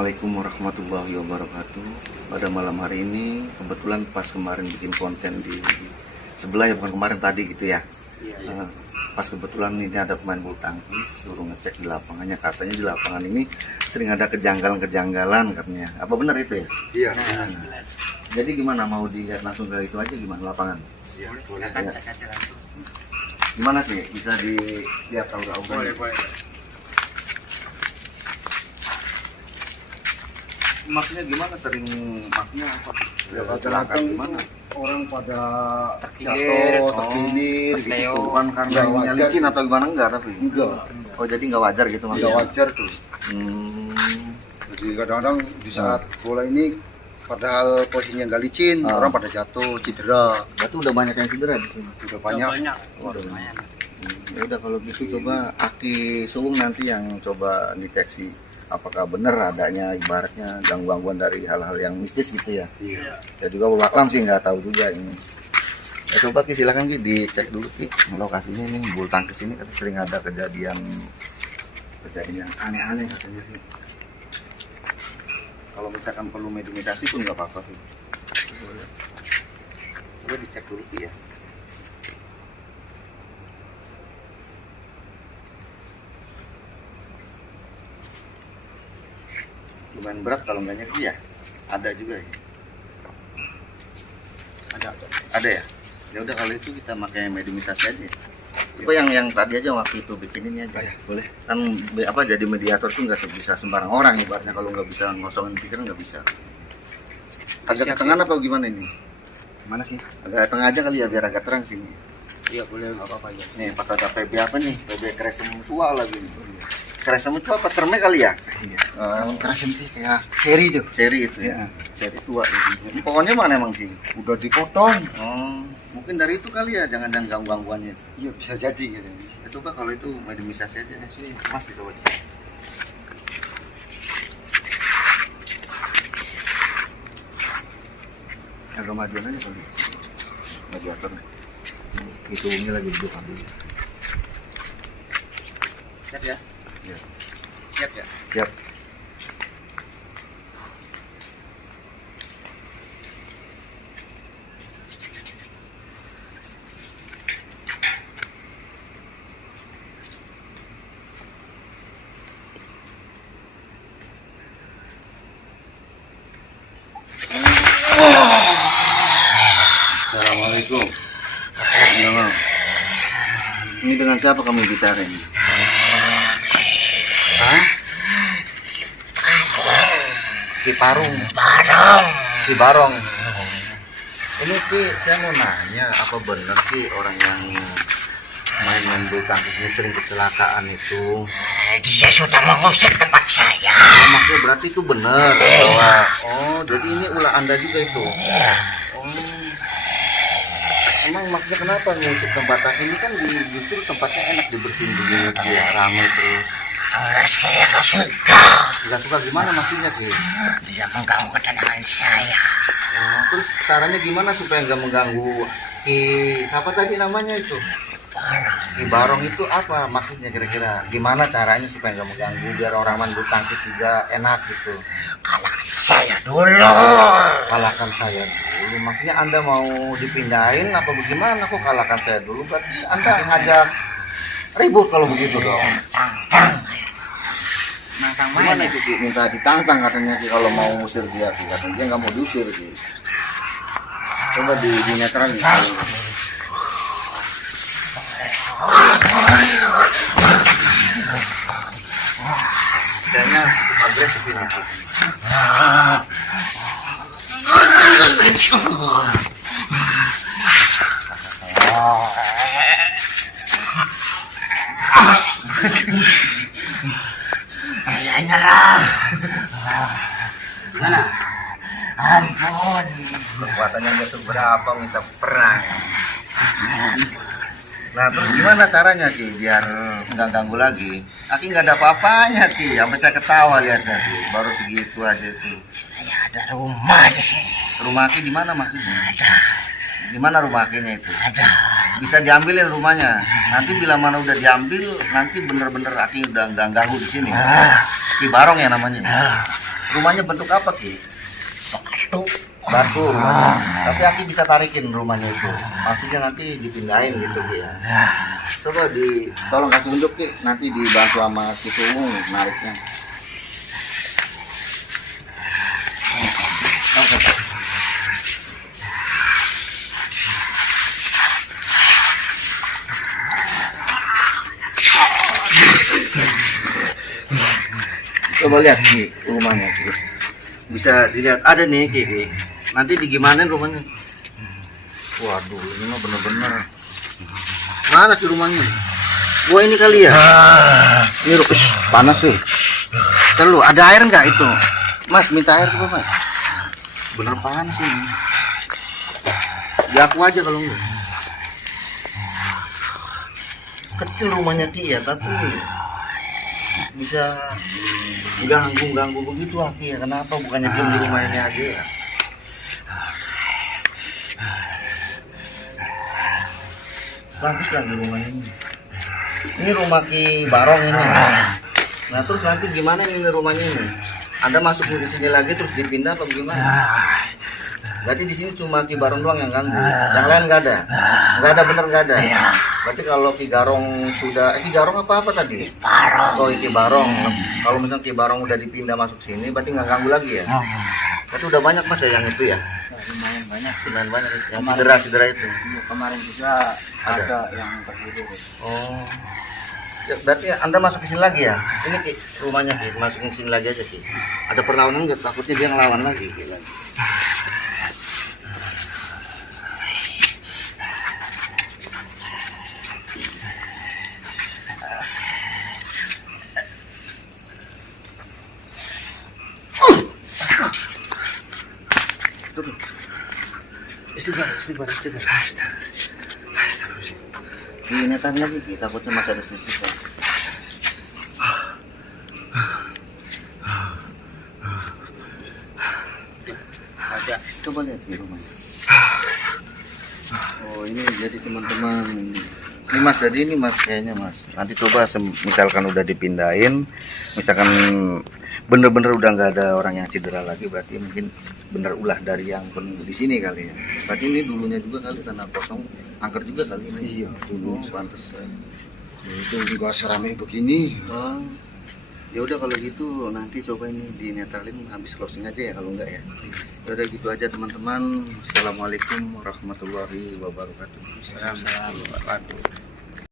Assalamualaikum warahmatullahi wabarakatuh. Pada malam hari ini kebetulan pas kemarin bikin konten di sebelah ya, bukan kemarin, tadi gitu ya. Pas kebetulan ini ada pemain bulu tangkis, suruh ngecek di lapangannya. Katanya di lapangan ini sering ada kejanggalan-kejanggalan katanya. Apa benar itu ya? Iya. Jadi gimana, mau dilihat langsung ke itu aja gimana lapangan? Iya, Boleh Ya. cek aja langsung. Gimana sih? Bisa dilihat aura-auranya? Boleh. Maknya gimana, sering maknya apa? Ya, Kecelakaan kadang-kadang gimana? orang pada Terkilir, jatuh, terkilir Gitu. kesleo. Bukan karena Nggak ininya wajar. licin atau gimana, enggak tapi? Enggak, Oh, jadi nggak wajar gitu nggak maksudnya? wajar tuh. Jadi kadang-kadang di saat bola ini padahal posisinya nggak licin, orang pada jatuh, cedera. Berarti udah banyak yang cedera di sini. Udah banyak. Waduh. Ya udah, kalau gitu coba Aki Suwung nanti yang coba deteksi apakah benar adanya ibaratnya gangguan dari hal-hal yang mistis gitu ya. Iya. Ya juga Waklam sih nggak tahu juga ini. Ya coba Ki, silakan Ki dicek dulu Ki lokasinya ini, bulu tangkis ini kan sering ada kejadian yang aneh-aneh katanya Ki. Kalau misalkan perlu mediumisasi pun nggak apa-apa Ki. Boleh. Coba dicek dulu Ki ya. Lumayan berat kalau nggak nyeri ya. Ada juga ya. Ada ya. Ya udah, kalau itu kita pakai mediumisasi aja. Coba yang tadi aja waktu itu bikin ini aja. Boleh. Kan apa, jadi mediator tuh nggak bisa sembarang orang ibaratnya. Kalau nggak bisa ngosongin pikiran nggak bisa. Agak ke tengah apa gimana ini? Mana sih? Agak tengah aja kali ya, biar agak terang sini. Iya, boleh. Apa aja? Nih pas ada PB apa nih? PB kresem tua lagi nih. Kresem itu apa, cerme kali ya? Iya. Oh, Kerasin sih kayak seri tuh. seri itu ya. Seri tua itu. Ini pokoknya mana emang sih? Udah dipotong. Oh, mungkin dari itu kali ya, jangan gangguannya. Iya, bisa jadi gitu. Ya, coba kalau itu mediumisasi aja. Mas dicoba cek. Agak majuan aja kali. Mediator nih. Itu ini lagi duduk ambil. Siap ya? Ya. Siap ya? Siap. Assalamualaikum. Ya. Ini dengan siapa kamu bicara ini? Hah? Ki Parung. Ki Barong. Ini Ki, saya mau nanya, apa benar Ki orang yang main-main bulu tangkis ini sering kecelakaan itu? Dia sudah mengusir tempat saya. Oh, maksudnya berarti itu benar bahwa, oh, jadi ini ulah Anda juga itu. Oh. Emang maksudnya kenapa ngusir tempat ini, kan justru tempatnya enak dibersihin begitu ya, ramai terus. Saya nggak suka. Nggak suka gimana maksudnya sih? Dia mengganggu ketenangan saya. Oh, terus caranya gimana supaya nggak mengganggu siapa tadi namanya itu? Ki Barong itu apa maksudnya kira-kira? Gimana caranya supaya nggak mengganggu, biar orang main bulu tangkis juga enak gitu? Kalahkan saya dulu. Kalahkan saya dulu, maksudnya Anda mau dipindahin apa bagaimana? Kok kalahkan saya dulu? Berarti Anda ngajak ribut kalau begitu dong. Tantang. Nantang Gimana mana? itu Ki? Minta ditantang katanya Ki, kalau mau ngusir dia Ki. Katanya dia nggak mau diusir Ki. Coba dinetral Ki. Kayaknya cukup agresif ini Ki. Saya nyerah. Gimana? Ampun. Kekuatannya nggak seberapa, minta perang. Nah terus gimana caranya Ki biar nggak ganggu lagi? Aki nggak ada apa-apanya Ki, sampai saya ketawa lihatnya Ki. Baru segitu aja itu. Saya ada rumah di sini. Rumah Aki di mana maksudnya? Ada. Di mana rumah Akinya itu? Ada. Bisa diambilin rumahnya. Nanti bila mana udah diambil, nanti bener-bener Aki udah nggak ganggu di sini. Ki Barong ya namanya. Rumahnya bentuk apa Ki? Batu. Batu rumahnya. Tapi Aki bisa tarikin rumahnya itu. Maksudnya nanti dipindahin gitu Ki ya. Coba tolong kasih unjuk Ki, nanti dibantu sama si Sungung nariknya. Coba lihat Ki rumahnya Ki. Bisa dilihat ada nih Ki. Nanti digimanain rumahnya. Waduh, ini mah bener-bener. Mana Ki rumahnya? Gua ini kali ya. Ini panas sih. Terlalu ada air nggak itu? Mas minta air coba Mas. Bener panas ini. Ya aku aja kalau enggak. Kecil rumahnya Ki ya, tapi bisa ganggu begitu Aki ya. Kenapa bukannya diem di rumah ini aja ya? Bagus lagi rumah ini. Ini rumah Ki Barong ini. Nah terus nanti gimana ini rumahnya ini? Anda masuk di sini lagi terus dipindah apa gimana? Berarti di sini cuma Ki Barong doang yang ganggu. Yang lain nggak ada. Nggak ada, bener nggak ada. Berarti kalau Ki Garong sudah, Ki Garong apa tadi? Barong. Oh Ki Barong. Kalau misalnya Ki Barong udah dipindah masuk sini, berarti nggak ganggu lagi ya? Berarti udah banyak Mas ya yang itu ya? Lumayan banyak sih. Lumayan banyak yang Kemarin- cedera itu. Kemarin juga ada yang terbunuh. Oh. Ya, berarti Anda masuk ke sini lagi ya? Ini Ki, rumahnya Ki, masukin sini lagi aja Ki. Ada perlawanan nggak? Takutnya dia ngelawan lagi Ki. Tuh. Istighfar. Diingetan lagi Ki, takutnya masih ada sisa. Ada. Coba lihat di rumahnya. Oh ini jadi teman-teman. Ini Mas, jadi ini Mas kayaknya Mas. Nanti coba misalkan udah dipindahin, misalkan bener-bener udah nggak ada orang yang cedera lagi, berarti mungkin bener ulah dari yang penunggu di sini kali ya. Berarti ini dulunya juga kali tanah kosong, angker juga kali ini. Iya, dulu pantes. Itu juga seramai begini. Oh. Ya udah kalau gitu nanti coba ini di netralin habis closing aja ya kalau enggak ya. Udah gitu aja teman-teman. Assalamualaikum warahmatullahi wabarakatuh. Assalamualaikum warahmatullahi wabarakatuh.